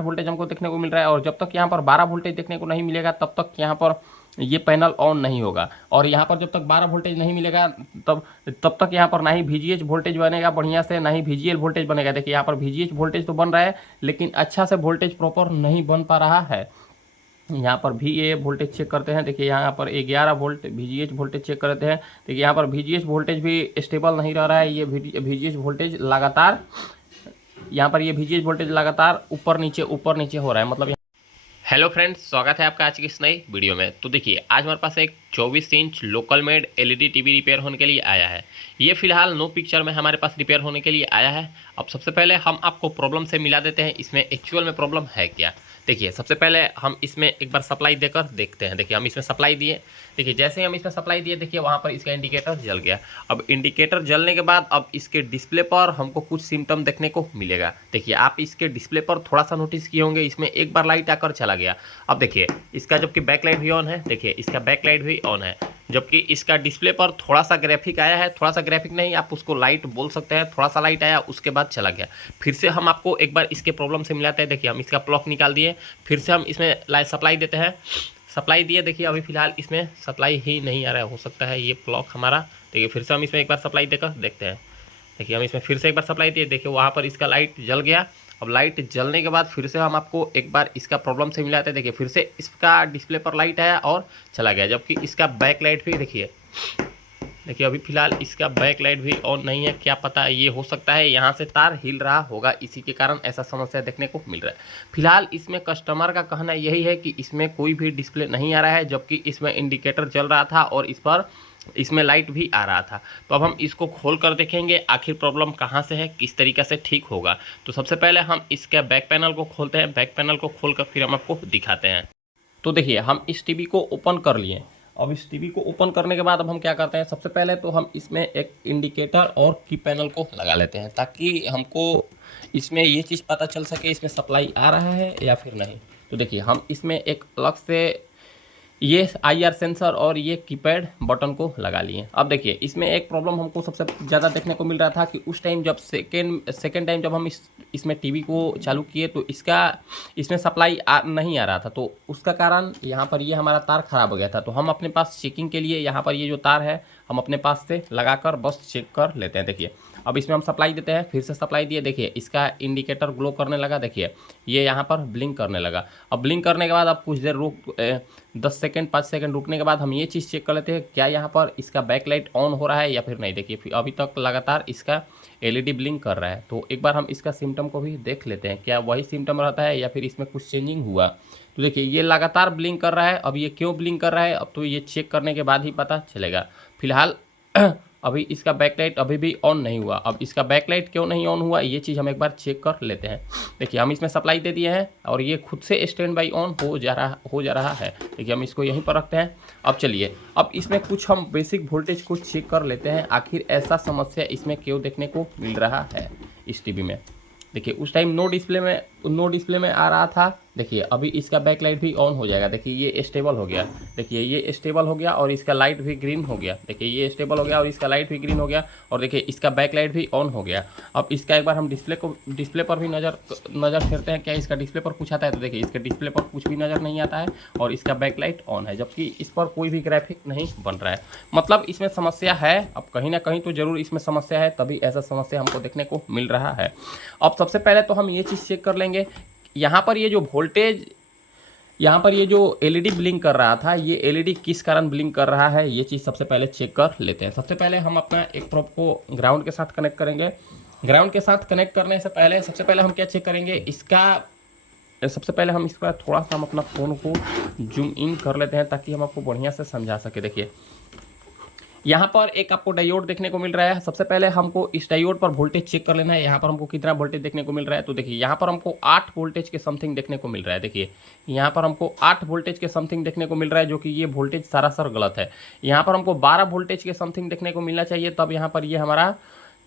Voltage हमको देखने को मिल रहा है, और जब तक यहाँ पर 12 वोल्टेज देखने को नहीं मिलेगा तब तक यहाँ पर ये पैनल ऑन नहीं होगा। और यहाँ पर जब तक 12 वोल्टेज नहीं मिलेगा तब तक यहाँ पर ना ही VGH वोल्टेज बनेगा बढ़िया से, ना ही VGL वोल्टेज बनेगा। देखिए यहाँ पर VGH वोल्टेज तो बन रहा है लेकिन अच्छा से वोल्टेज प्रॉपर नहीं बन पा रहा है। यहाँ पर VA वोल्टेज चेक करते हैं। देखिए यहाँ पर 11 वोल्ट VGH वोल्टेज चेक करते हैं। देखिए यहाँ पर VGH वोल्टेज भी स्टेबल नहीं रह रहा है। ये VGH वोल्टेज लगातार यहाँ पर ये VGH वोल्टेज लगातार ऊपर नीचे हो रहा है। मतलब हेलो फ्रेंड्स, स्वागत है आपका आज की इस नई वीडियो में। तो देखिए आज हमारे पास एक 24 inch local made LED TV repair होने के लिए आया है। ये फिलहाल नो पिक्चर में हमारे पास रिपेयर होने के लिए आया है। अब सबसे पहले हम आपको प्रॉब्लम से मिला देते हैं, इसमें एक्चुअल में प्रॉब्लम है क्या। देखिए सबसे पहले हम इसमें एक बार सप्लाई देकर देखते हैं। देखिए हम इसमें सप्लाई दिए, देखिए जैसे ही हम इसमें सप्लाई दिए देखिए वहाँ पर इसका इंडिकेटर जल गया। अब इंडिकेटर जलने के बाद अब इसके डिस्प्ले पर हमको कुछ सिम्टम देखने को मिलेगा। देखिए आप इसके डिस्प्ले पर थोड़ा सा नोटिस किए होंगे, इसमें एक बार लाइट आकर चला गया। अब देखिए इसका जबकि बैक लाइट भी ऑन है, देखिए इसका बैक लाइट भी ऑन है, जबकि इसका डिस्प्ले पर थोड़ा सा ग्राफिक आया है, थोड़ा सा ग्राफिक नहीं आप उसको लाइट बोल सकते हैं, थोड़ा सा लाइट आया उसके बाद चला गया। फिर से हम आपको एक बार इसके प्रॉब्लम से मिलाते हैं। देखिए हम इसका प्लग निकाल दिए, फिर से हम इसमें लाइट सप्लाई देते हैं। सप्लाई दिए, देखिए अभी फिलहाल इसमें सप्लाई ही नहीं आ रहा है, हो सकता है ये प्लग हमारा। देखिए फिर से हम इसमें एक बार सप्लाई देकर देखते हैं। देखिए हम इसमें फिर से एक बार सप्लाई दिए, देखिए वहाँ पर इसका लाइट जल गया। अब लाइट जलने के बाद फिर से हम आपको एक बार इसका प्रॉब्लम से मिलाते हैं। देखिए फिर से इसका डिस्प्ले पर लाइट आया और चला गया, जबकि इसका बैक लाइट भी देखिए अभी फिलहाल इसका बैक लाइट भी ऑन नहीं है। क्या पता ये हो सकता है यहाँ से तार हिल रहा होगा, इसी के कारण ऐसा समस्या देखने को मिल रहा है। फिलहाल इसमें कस्टमर का कहना यही है कि इसमें कोई भी डिस्प्ले नहीं आ रहा है, जबकि इसमें इंडिकेटर जल रहा था और इसमें लाइट भी आ रहा था। तो अब हम इसको खोल कर देखेंगे आखिर प्रॉब्लम कहाँ से है, किस तरीके से ठीक होगा। तो सबसे पहले हम इसके बैक पैनल को खोलते हैं। बैक पैनल को खोल कर फिर हम आपको दिखाते हैं। तो देखिए हम इस टीवी को ओपन कर लिए। अब इस टीवी को ओपन करने के बाद अब हम क्या करते हैं, सबसे पहले तो हम इसमें एक इंडिकेटर और की पैनल को लगा लेते हैं, ताकि हमको इसमें ये चीज़ पता चल सके इसमें सप्लाई आ रहा है या फिर नहीं। तो देखिए हम इसमें एक अलग से ये IR सेंसर और ये कीपैड बटन को लगा लिए। अब देखिए इसमें एक प्रॉब्लम हमको सबसे ज़्यादा देखने को मिल रहा था कि उस टाइम जब सेकेंड टाइम जब हम इसमें टीवी को चालू किए तो इसमें सप्लाई नहीं आ रहा था। तो उसका कारण यहाँ पर ये हमारा तार खराब हो गया था। तो हम अपने पास चेकिंग के लिए यहाँ पर ये जो तार है हम अपने पास से लगाकर बस चेक कर लेते हैं। देखिए अब इसमें हम सप्लाई देते हैं, फिर से सप्लाई दिए, देखिए इसका इंडिकेटर ग्लो करने लगा। देखिए ये यहाँ पर ब्लिंक करने लगा। अब ब्लिंक करने के बाद अब कुछ देर 10 सेकंड 5 सेकंड रुकने के बाद हम ये चीज़ चेक कर लेते हैं क्या यहाँ पर इसका बैक लाइट ऑन हो रहा है या फिर नहीं। देखिए अभी तक लगातार इसका LED ब्लिंक कर रहा है। तो एक बार हम इसका सिम्टम को भी देख लेते हैं, क्या वही सिम्टम रहता है या फिर इसमें कुछ चेंजिंग हुआ। तो देखिए ये लगातार ब्लिंक कर रहा है। अब ये क्यों ब्लिंक कर रहा है अब तो ये चेक करने के बाद ही पता चलेगा। फिलहाल अभी इसका बैक लाइट अभी भी ऑन नहीं हुआ। अब इसका बैक लाइट क्यों नहीं ऑन हुआ ये चीज़ हम एक बार चेक कर लेते हैं। देखिए हम इसमें सप्लाई दे दिए हैं और ये खुद से स्टैंड बाई ऑन हो जा रहा है। देखिए हम इसको यहीं पर रखते हैं। अब चलिए अब इसमें कुछ हम बेसिक वोल्टेज को चेक कर लेते हैं, आखिर ऐसा समस्या इसमें क्यों देखने को मिल रहा है इस टीवी में। देखिए उस टाइम नो डिस्प्ले में आ रहा था। देखिए अभी इसका बैक लाइट भी ऑन हो जाएगा। देखिए ये स्टेबल हो गया, देखिए ये स्टेबल हो गया और इसका लाइट भी ग्रीन हो गया। देखिए ये स्टेबल हो गया और इसका लाइट भी ग्रीन हो गया और देखिए इसका बैक लाइट भी ऑन हो गया। अब इसका एक बार हम डिस्प्ले पर भी नज़र फेरते हैं, क्या इसका डिस्प्ले पर कुछ आता है। तो देखिए इसके डिस्प्ले पर कुछ भी नज़र नहीं आता है और इसका बैक लाइट ऑन है, जबकि इस पर कोई भी ग्राफिक नहीं बन रहा है। मतलब इसमें समस्या है। अब कहीं ना कहीं तो ज़रूर इसमें समस्या है, तभी ऐसा समस्या हमको देखने को मिल रहा है। अब सबसे पहले तो हम ये चीज़ चेक कर लेंगे, यहाँ पर ये जो LED ब्लिंक कर रहा था, ये LED किस कारण ब्लिंक कर रहा है ये चीज़ सबसे पहले चेक कर लेते हैं। सबसे पहले हम अपना एक प्रोब को ग्राउंड के साथ कनेक्ट करेंगे। ग्राउंड के साथ कनेक्ट करने से पहले सबसे पहले हम क्या चेक करेंगे, सबसे पहले हम इसका थोड़ा सा हम अपना फ़ोन को जूम इन कर लेते हैं ताकि हम आपको बढ़िया से समझा सके। देखिए यहाँ पर एक आपको डायोड देखने को मिल रहा है। सबसे पहले हमको इस डायोड पर वोल्टेज चेक कर लेना है, यहाँ पर हमको कितना वोल्टेज देखने को मिल रहा है। तो देखिए यहाँ पर हमको 8 वोल्टेज के समथिंग देखने को मिल रहा है। देखिए यहाँ पर हमको 8 वोल्टेज के समथिंग देखने को मिल रहा है, जो कि ये वोल्टेज सरासर गलत है। यहाँ पर हमको 12 वोल्टेज के समथिंग देखने को मिलना चाहिए, तब यहाँ पर ये हमारा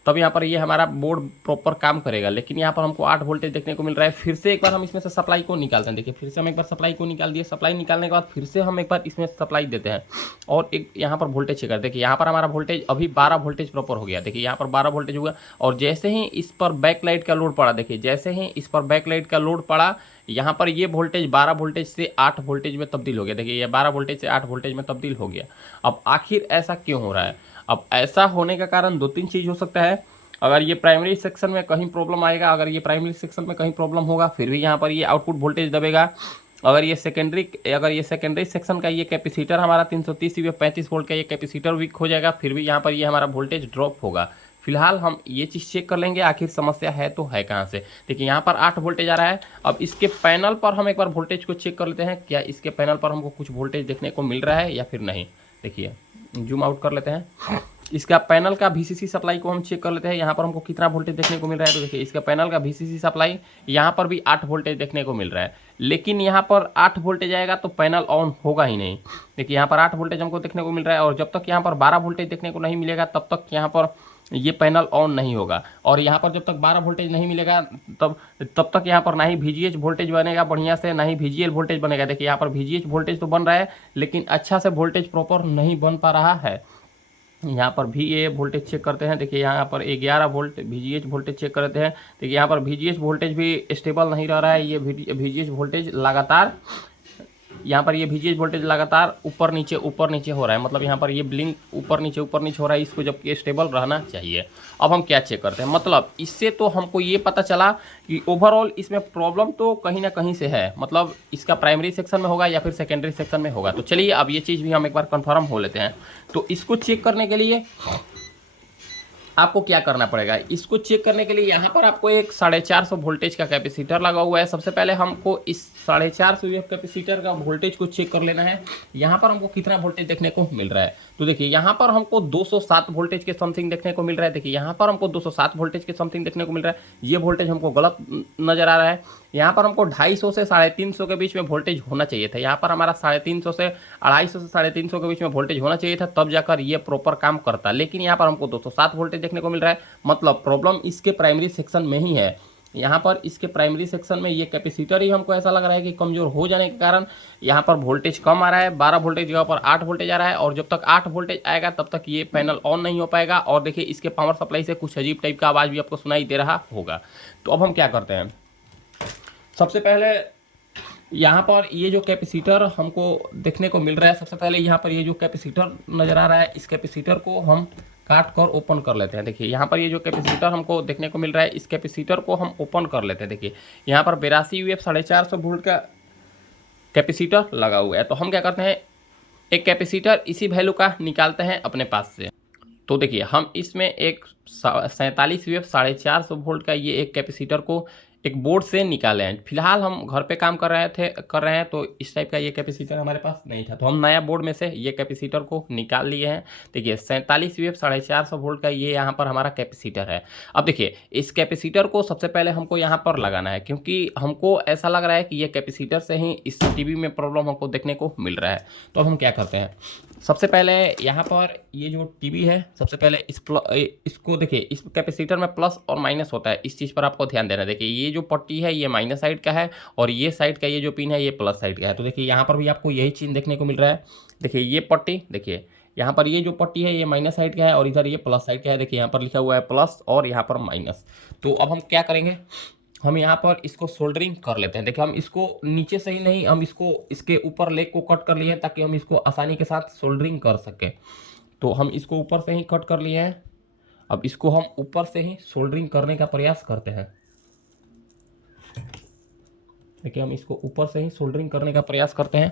तब यहाँ पर ये हमारा बोर्ड प्रॉपर काम करेगा। लेकिन यहाँ पर हमको 8 वोल्टेज देखने को मिल रहा है। फिर से एक बार हम इसमें से सप्लाई को निकालते हैं। देखिए फिर से हम एक बार सप्लाई को निकाल दिए। सप्लाई निकालने के बाद फिर से हम एक बार इसमें सप्लाई देते हैं और एक यहाँ पर वोल्टेज चेक करते हैं। देखिए यहाँ पर हमारा वोल्टेज अभी 12 वोल्टेज प्रॉपर हो गया। देखिए यहाँ पर 12 वोल्टेज हुआ और जैसे ही इस पर बैकलाइट का लोड पड़ा, देखिए जैसे ही इस पर बैकलाइट का लोड पड़ा, यहाँ पर ये वोल्टेज 12 वोल्टेज से 8 वोल्टेज में तब्दील हो गया। देखिए ये 12 वोल्टेज से 8 वोल्टेज में तब्दील हो गया। अब आखिर ऐसा क्यों हो रहा है? अब ऐसा होने का कारण 2-3 चीज़ हो सकता है। अगर ये प्राइमरी सेक्शन में कहीं प्रॉब्लम आएगा, अगर ये प्राइमरी सेक्शन में कहीं प्रॉब्लम होगा फिर भी यहाँ पर ये आउटपुट वोल्टेज दबेगा। अगर ये सेकेंडरी सेक्शन का ये कैपेसिटर हमारा 330 वी 35 वोल्ट का ये कैपेसिटर वीक हो जाएगा, फिर भी यहाँ पर ये हमारा वोल्टेज ड्रॉप होगा। फिलहाल हम ये चीज़ चेक कर लेंगे आखिर समस्या है तो है कहाँ से। देखिए यहाँ पर 8 वोल्टेज आ रहा है। अब इसके पैनल पर हम एक बार वोल्टेज को चेक कर लेते हैं, क्या इसके पैनल पर हमको कुछ वोल्टेज देखने को मिल रहा है या फिर नहीं। देखिए जूम आउट कर लेते हैं। इसका पैनल का VCC सप्लाई को हम चेक कर लेते हैं, यहाँ पर हमको कितना वोल्टेज देखने को मिल रहा है। तो देखिए इसका पैनल का VCC सप्लाई यहाँ पर भी 8 वोल्टेज देखने को मिल रहा है। लेकिन यहाँ पर 8 वोल्टेज आएगा तो पैनल ऑन होगा ही नहीं। देखिए यहाँ पर 8 वोल्टेज हमको देखने को मिल रहा है और जब तक यहाँ पर 12 वोल्टेज देखने को नहीं मिलेगा तब तक यहाँ पर ये पैनल ऑन नहीं होगा। और यहाँ पर जब तक 12 वोल्टेज नहीं मिलेगा तब तक यहाँ पर ना ही VGH वोल्टेज बनेगा बढ़िया से, ना ही VGL वोल्टेज बनेगा। देखिए यहाँ पर VGH वोल्टेज तो बन रहा है लेकिन अच्छा से वोल्टेज प्रॉपर नहीं बन पा रहा है। यहाँ पर VA वोल्टेज चेक करते हैं। देखिए यहाँ पर 11 वोल्ट VGH वोल्टेज चेक करते हैं। देखिए यहाँ पर VGH वोल्टेज भी स्टेबल नहीं रह रहा है। ये VGH वोल्टेज लगातार यहाँ पर ये VGH वोल्टेज लगातार ऊपर नीचे हो रहा है। मतलब यहाँ पर ये ब्लिंक ऊपर नीचे हो रहा है, इसको जबकि स्टेबल रहना चाहिए। अब हम क्या चेक करते हैं, मतलब इससे तो हमको ये पता चला कि ओवरऑल इसमें प्रॉब्लम तो कहीं ना कहीं से है। मतलब इसका प्राइमरी सेक्शन में होगा या फिर सेकेंडरी सेक्शन में होगा। तो चलिए अब ये चीज़ भी हम एक बार कन्फर्म हो लेते हैं। तो इसको चेक करने के लिए आपको क्या करना पड़ेगा, इसको चेक करने के लिए यहाँ पर आपको एक 450 वोल्टेज का कैपेसिटर लगा हुआ है। सबसे पहले हमको इस 450 कैपेसिटर का वोल्टेज को चेक कर लेना है। यहाँ पर हमको कितना वोल्टेज देखने को मिल रहा है। तो देखिए यहाँ पर हमको 207 वोल्टेज के समथिंग देखने को मिल रहा है। देखिए यहाँ पर हमको 207 वोल्टेज के समथिंग देखने को मिल रहा है। ये वोल्टेज हमको गलत नज़र आ रहा है। यहाँ पर हमको 250 से 350 के बीच में वोल्टेज होना चाहिए था। यहाँ पर हमारा 350 से 250 से 350 के बीच में वोल्टेज होना चाहिए था, तब जाकर ये प्रॉपर काम करता। लेकिन यहाँ पर हमको 207 वोल्टेज देखने को मिल रहा है। मतलब प्रॉब्लम इसके प्राइमरी सेक्शन में ही है। यहाँ पर इसके प्राइमरी सेक्शन में ये कैपेसिटर ही हमको ऐसा लग रहा है कि कमज़ोर हो जाने के कारण यहाँ पर वोल्टेज कम आ रहा है। 12 वोल्टेज जगह पर 8 वोल्टेज आ रहा है और जब तक 8 वोल्टेज आएगा तब तक ये पैनल ऑन नहीं हो पाएगा। और देखिए इसके पावर सप्लाई से कुछ अजीब टाइप का आवाज़ भी आपको सुनाई दे रहा होगा। तो अब हम क्या करते हैं, सबसे पहले यहाँ पर ये जो कैपेसिटर हमको देखने को मिल रहा है, सबसे पहले यहाँ पर ये जो कैपेसिटर नज़र आ रहा है, इस कैपेसिटर को हम काट कर ओपन कर लेते हैं। देखिए यहाँ पर ये जो कैपेसिटर हमको देखने को मिल रहा है, इस कैपेसिटर को हम ओपन कर लेते हैं। देखिए यहाँ पर 82 UF 450 वोल्ट का कैपेसिटर लगा हुआ है। तो हम क्या करते हैं, एक कैपेसिटर इसी वैल्यू का निकालते हैं अपने पास से। तो देखिए हम इसमें एक 47 UF 450 वोल्ट का ये एक कैपेसिटर को एक बोर्ड से निकाले हैं। फिलहाल हम घर पे काम कर रहे हैं तो इस टाइप का ये कैपेसिटर हमारे पास नहीं था, तो हम नया बोर्ड में से ये कैपेसिटर को निकाल लिए हैं। देखिए 47 UF 450 वोल्ट का ये यहाँ पर हमारा कैपेसिटर है। अब देखिए इस कैपेसिटर को सबसे पहले हमको यहाँ पर लगाना है, क्योंकि हमको ऐसा लग रहा है कि ये कैपेसिटर से ही इस टीवी में प्रॉब्लम हमको देखने को मिल रहा है। तो अब हम क्या करते हैं, सबसे पहले यहाँ पर ये जो टीवी है, सबसे पहले इसको देखिए, इस कैपेसिटर में प्लस और माइनस होता है, इस चीज़ पर आपको ध्यान देना। देखिए ये जो पट्टी है ये माइनस साइड का है और ये साइड का ये जो पिन है ये प्लस साइड का है। तो देखिए यहाँ पर भी आपको यही चीज़ देखने को मिल रहा है। देखिए ये पट्टी, देखिए यहाँ पर ये जो पट्टी है ये माइनस साइड का है और इधर ये प्लस साइड का है। देखिए यहाँ पर लिखा हुआ है प्लस और यहाँ पर माइनस। तो अब हम क्या करेंगे, हम यहाँ पर इसको सोल्डरिंग कर लेते हैं। देखिए हम इसको नीचे से ही नहीं, हम इसको इसके ऊपर लेग को कट कर लिए हैं ताकि हम इसको आसानी के साथ सोल्डरिंग कर सकें। तो हम इसको ऊपर से ही कट कर लिए हैं। अब इसको हम ऊपर से ही सोल्डरिंग करने का प्रयास करते हैं। देखिए हम इसको ऊपर से ही सोल्डरिंग करने का प्रयास करते हैं।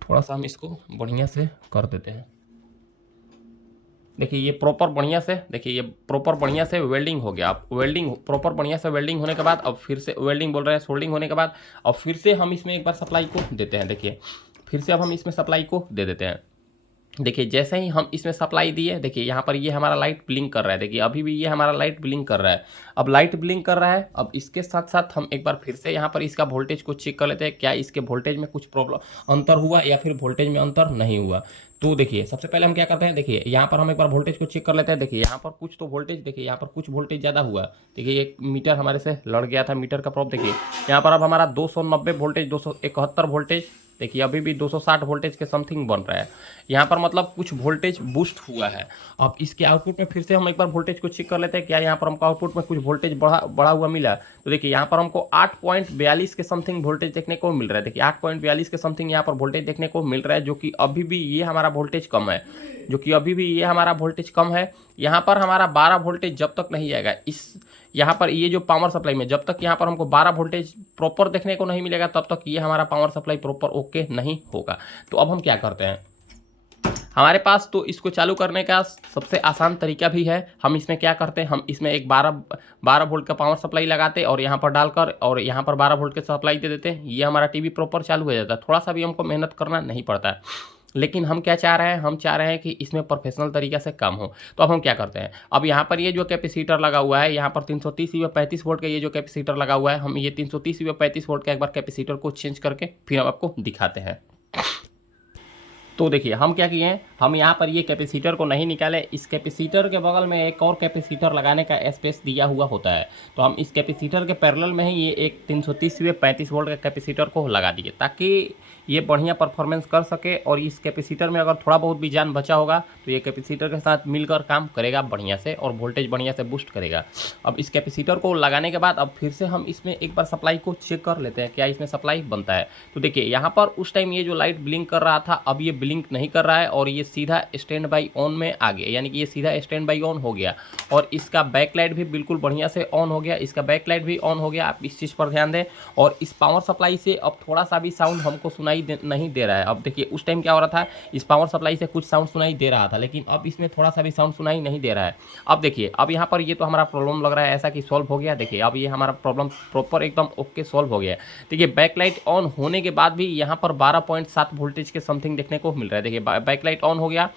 थोड़ा सा हम इसको बढ़िया से कर देते हैं। देखिए ये प्रॉपर बढ़िया से, देखिए ये प्रॉपर बढ़िया से वेल्डिंग हो गया। अब वेल्डिंग प्रॉपर बढ़िया से वेल्डिंग होने के बाद, अब फिर से वेल्डिंग बोल रहे हैं, सोल्डिंग होने के बाद अब फिर से हम इसमें एक बार सप्लाई को देते हैं। देखिए फिर से अब हम इसमें सप्लाई को दे देते हैं। देखिए जैसे ही हम इसमें सप्लाई दिए, देखिए यहाँ पर ये हमारा लाइट ब्लिंक कर रहा है। देखिए अभी भी ये हमारा लाइट ब्लिंक कर रहा है। अब लाइट ब्लिंक कर रहा है। अब इसके साथ साथ हम एक बार फिर से यहाँ पर इसका वोल्टेज को चेक कर लेते हैं, क्या इसके वोल्टेज में कुछ प्रॉब्लम अंतर हुआ या फिर वोल्टेज में अंतर नहीं हुआ। तो देखिए सबसे पहले हम क्या करते हैं, देखिए यहाँ पर हम एक बार वोल्टेज को चेक कर लेते हैं। देखिए यहाँ पर कुछ तो वोल्टेज, देखिए यहाँ पर कुछ वोल्टेज ज़्यादा हुआ। देखिए एक मीटर हमारे से लड़ गया था, मीटर का प्रॉब्लम। देखिए यहाँ पर अब हमारा 290 वोल्टेज, 271 वोल्टेज, देखिए अभी भी 260 वोल्टेज के समथिंग बन रहा है यहाँ पर, मतलब कुछ वोल्टेज बूस्ट हुआ है। अब इसके आउटपुट में फिर से हम एक बार वोल्टेज को चेक कर लेते हैं, क्या यहाँ पर हमको आउटपुट में कुछ वोल्टेज बढ़ा हुआ मिला। तो देखिए यहाँ पर हमको 8.42 के समथिंग वोल्टेज देखने को मिल रहा है। देखिए 8.42 के समथिंग यहाँ पर वोल्टेज देखने को मिल रहा है, जो कि अभी भी ये हमारा वोल्टेज कम है, यहाँ पर हमारा 12 वोल्टेज जब तक नहीं आएगा यहाँ पर ये जो पावर सप्लाई में, जब तक यहाँ पर हमको 12 वोल्टेज प्रॉपर देखने को नहीं मिलेगा, तब तक ये हमारा पावर सप्लाई प्रॉपर ओके नहीं होगा। तो अब हम क्या करते हैं, हमारे पास तो इसको चालू करने का सबसे आसान तरीका भी है। हम इसमें क्या करते हैं, हम इसमें एक 12 वोल्ट का पावर सप्लाई लगाते और यहाँ पर डालकर और यहाँ पर 12 वोल्ट के सप्लाई दे देते हैं, ये हमारा टीवी प्रॉपर चालू हो जाता है। थोड़ा सा भी हमको मेहनत करना नहीं पड़ता है। लेकिन हम क्या चाह रहे हैं, हम चाह रहे हैं कि इसमें प्रोफेशनल तरीके से काम हो। तो अब हम क्या करते हैं, अब यहाँ पर ये जो कैपेसिटर लगा हुआ है, यहाँ पर 330 या 35 वोल्ट का ये जो कैपेसिटर लगा हुआ है, हम ये 330 या 35 वोल्ट का एक बार कैपेसिटर को चेंज करके फिर हम आपको दिखाते हैं। तो देखिए हम क्या किए हैं, हम यहाँ पर ये कैपेसिटर को नहीं निकाले, इस कैपेसिटर के बगल में एक और कैपेसिटर लगाने का स्पेस दिया हुआ होता है। तो हम इस कैपेसिटर के पैरेलल में ही ये एक 330 या 35 वोल्ट का कैपेसिटर को लगा दिए, ताकि ये बढ़िया परफॉर्मेंस कर सके। और इस कैपेसिटर में अगर थोड़ा बहुत भी जान बचा होगा तो ये कैपेसिटर के साथ मिलकर काम करेगा बढ़िया से और वोल्टेज बढ़िया से बूस्ट करेगा। अब इस कैपेसिटर को लगाने के बाद अब फिर से हम इसमें एक बार सप्लाई को चेक कर लेते हैं, क्या इसमें सप्लाई बनता है। तो देखिए यहाँ पर उस टाइम ये जो लाइट ब्लिंक कर रहा था, अब ये ब्लिंक नहीं कर रहा है और ये सीधा स्टैंड बाई ऑन में आ गया, यानी कि ये सीधा स्टैंड बाई ऑन हो गया। और इसका बैक लाइट भी बिल्कुल बढ़िया से ऑन हो गया, इसका बैक लाइट भी ऑन हो गया। आप इस चीज़ पर ध्यान दें। और इस पावर सप्लाई से अब थोड़ा सा भी साउंड हमको सुनाई नहीं दे रहा है। अब देखिए उस टाइम क्या हो रहा था, इस पावर सप्लाई से कुछ साउंड सुनाई दे रहा था, लेकिन अब इसमें थोड़ा सा भी साउंड सुनाई नहीं दे रहा है। अब देखिए अब यहाँ पर ये तो हमारा प्रॉब्लम लग रहा है ऐसा कि सॉल्व हो गया। देखिए अब ये हमारा प्रॉब्लम प्रॉपर एकदम ओके सॉल्व हो गया। देखिए बैक लाइट ऑन होने के बाद भी यहाँ पर 12.7 वोल्टेज के समथिंग देखने को मिल रहा है। देखिए बैक लाइट ऑन हो गया,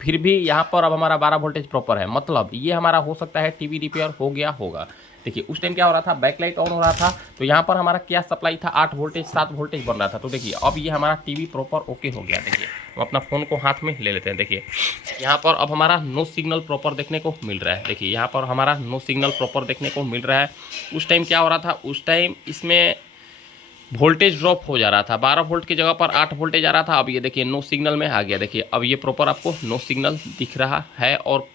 फिर भी यहाँ पर अब हमारा 12 वोल्टेज प्रॉपर है, मतलब ये हमारा हो सकता है टीवी रिपेयर हो गया होगा। देखिए उस टाइम क्या हो रहा था, बैक लाइट ऑन हो रहा था, तो यहाँ पर हमारा क्या सप्लाई था, 8 वोल्टेज 7 वोल्टेज बन रहा था। तो देखिए अब ये हमारा टीवी प्रॉपर ओके हो गया। देखिए हम अपना फ़ोन को हाथ में ले लेते हैं। देखिए यहाँ पर अब हमारा नो सिग्नल प्रॉपर देखने को मिल रहा है। देखिए यहाँ पर हमारा नो सिग्नल प्रॉपर देखने को मिल रहा है। उस टाइम क्या हो रहा था, उस टाइम इसमें वोल्टेज ड्रॉप हो जा रहा था, 12 वोल्ट की जगह पर 8 वोल्टेज आ रहा था। अब ये देखिए नो सिग्नल में आ गया। देखिए अब ये प्रॉपर आपको नो सिग्नल दिख रहा है और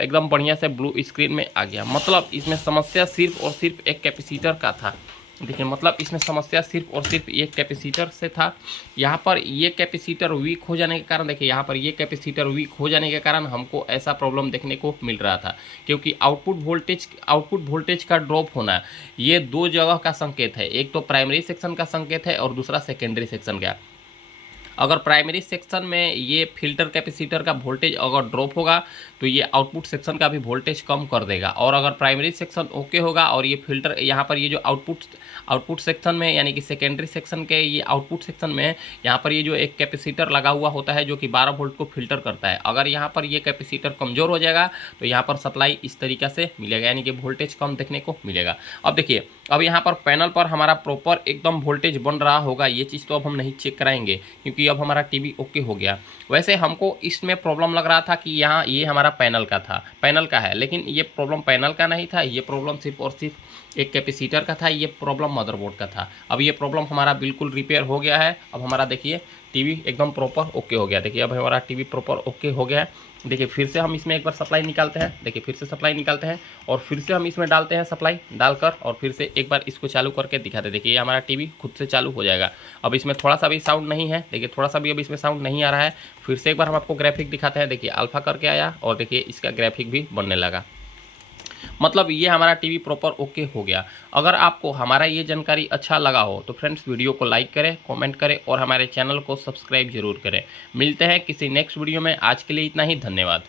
एकदम बढ़िया से ब्लू स्क्रीन में आ गया। मतलब इसमें समस्या सिर्फ और सिर्फ एक कैपेसिटर का था। देखिए मतलब इसमें समस्या सिर्फ और सिर्फ एक कैपेसिटर से था। यहाँ पर ये कैपेसिटर वीक हो जाने के कारण, देखिए यहाँ पर ये कैपेसिटर वीक हो जाने के कारण हमको ऐसा प्रॉब्लम देखने को मिल रहा था, क्योंकि आउटपुट वोल्टेज का ड्रॉप होना ये दो जगह का संकेत है। एक तो प्राइमरी सेक्शन का संकेत है और दूसरा सेकेंडरी सेक्शन का। अगर प्राइमरी सेक्शन में ये फिल्टर कैपेसिटर का वोल्टेज अगर ड्रॉप होगा तो ये आउटपुट सेक्शन का भी वोल्टेज कम कर देगा। और अगर प्राइमरी सेक्शन ओके होगा और ये फिल्टर यहाँ पर ये जो आउटपुट सेक्शन में यानी कि सेकेंडरी सेक्शन के ये आउटपुट सेक्शन में यहाँ पर ये जो एक कैपेसिटर लगा हुआ होता है जो कि 12 वोल्ट को फिल्टर करता है, अगर यहाँ पर ये कैपेसिटर कमज़ोर हो जाएगा तो यहाँ पर सप्लाई इस तरीक़े से मिलेगा, यानी कि वोल्टेज कम देखने को मिलेगा। अब देखिए अब यहाँ पर पैनल पर हमारा प्रॉपर एकदम वोल्टेज बन रहा होगा, ये चीज़ तो अब हम नहीं चेक कराएंगे क्योंकि अब हमारा टीवी ओके हो गया। वैसे हमको इसमें प्रॉब्लम लग रहा था कि यहाँ ये हमारा पैनल का है, लेकिन ये प्रॉब्लम पैनल का नहीं था, ये प्रॉब्लम सिर्फ और सिर्फ एक कैपेसिटर का था, ये प्रॉब्लम मदरबोर्ड का था। अब ये प्रॉब्लम हमारा बिल्कुल रिपेयर हो गया है। अब हमारा देखिए टीवी एकदम प्रॉपर ओके हो गया। देखिए अब हमारा टीवी प्रॉपर ओके हो गया है। देखिए फिर से हम इसमें एक बार सप्लाई निकालते हैं। देखिए फिर से सप्लाई निकालते हैं और फिर से हम इसमें डालते हैं सप्लाई डालकर और फिर से एक बार इसको चालू करके दिखाते हैं। देखिए ये हमारा टीवी खुद से चालू हो जाएगा। अब इसमें थोड़ा सा भी साउंड नहीं है, देखिए थोड़ा सा भी अब इसमें साउंड नहीं आ रहा है। फिर से एक बार हम आपको ग्राफिक दिखाते हैं। देखिए अल्फा करके आया और देखिए इसका ग्राफिक भी बनने लगा। मतलब ये हमारा टीवी प्रॉपर ओके हो गया। अगर आपको हमारा ये जानकारी अच्छा लगा हो तो फ्रेंड्स वीडियो को लाइक करें, कमेंट करें और हमारे चैनल को सब्सक्राइब जरूर करें। मिलते हैं किसी नेक्स्ट वीडियो में। आज के लिए इतना ही, धन्यवाद।